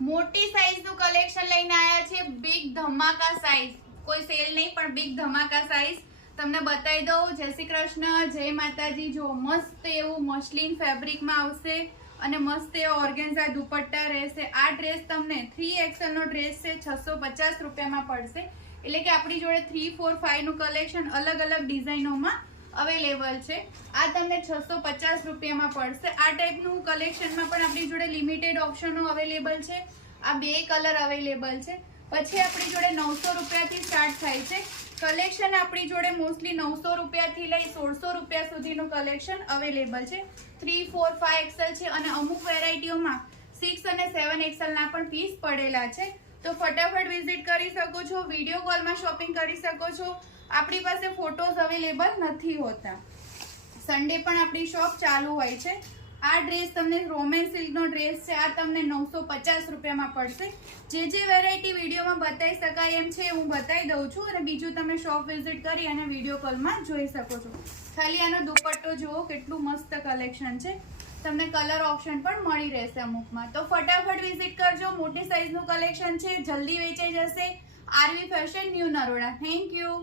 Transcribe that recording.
મોટી સાઈઝ નું કલેક્શન લઈને આવ્યા છે, બિગ ધમાકા સાઈઝ, કોઈ સેલ નહીં પણ બિગ ધમાકા સાઈઝ તમને બતાવી દઉં. જય શ્રી કૃષ્ણ, જય માતાજી. જો મસ્ત એવું મસલિન ફેબ્રિકમાં આવશે અને મસ્ત એવો ઓર્ગેન્ઝા દુપટ્ટા રહેશે. આ ડ્રેસ તમને 3XL નો ડ્રેસ છે, 650 રૂપિયામાં પડશે. એટલે કે આપણી જોડે 3, 4, 5 નું કલેક્શન અલગ અલગ ડિઝાઇનોમાં અવેલેબલ છે. આ તમને 650 રૂપિયામાં પડશે. આ ટાઈપનું કલેક્શનમાં પણ આપણી જોડે લિમિટેડ ઓપ્શનો અવેલેબલ છે. આ 2 કલર અવેલેબલ છે. પછી આપણી જોડે 900 રૂપિયાથી સ્ટાર્ટ થાય છે કલેક્શન. આપણી જોડે મોસ્ટલી 900 રૂપિયાથી લઈ 1600 રૂપિયા સુધીનું કલેક્શન અવેલેબલ છે. 3, 4, 5XL છે અને અમુક વેરાયટીઓમાં 6 અને 7XL ના પણ પીસ પડેલા છે. તો ફટાફટ વિઝિટ કરી શકો છો, વિડીયો કોલમાં શોપિંગ કરી શકો છો. આપણી પાસે ફોટોઝ અવેલેબલ નથી હોતા. સન્ડે પણ આપણી શોપ ચાલુ હોય છે. આ ડ્રેસ તમને રોમેન સિલ્કનો ડ્રેસ છે. આ તમને 950 રૂપિયામાં પડશે. જે વેરાયટી વિડીયોમાં બતાવી શકાય એમ છે હું બતાવી દઉં છું અને બીજું તમે શોપ વિઝિટ કરી અને વિડીયો કોલમાં જોઈ શકો છો. ખાલી આનો દુપટ્ટો જુઓ, કેટલું મસ્ત કલેક્શન છે. તમને કલર ઓપ્શન પણ મળી રહેશે અમુકમાં. તો ફટાફટ વિઝિટ કરજો. મોટી સાઈઝનું કલેક્શન છે, જલ્દી વેચાઈ જશે. RV fashion, new Naroda. Thank you.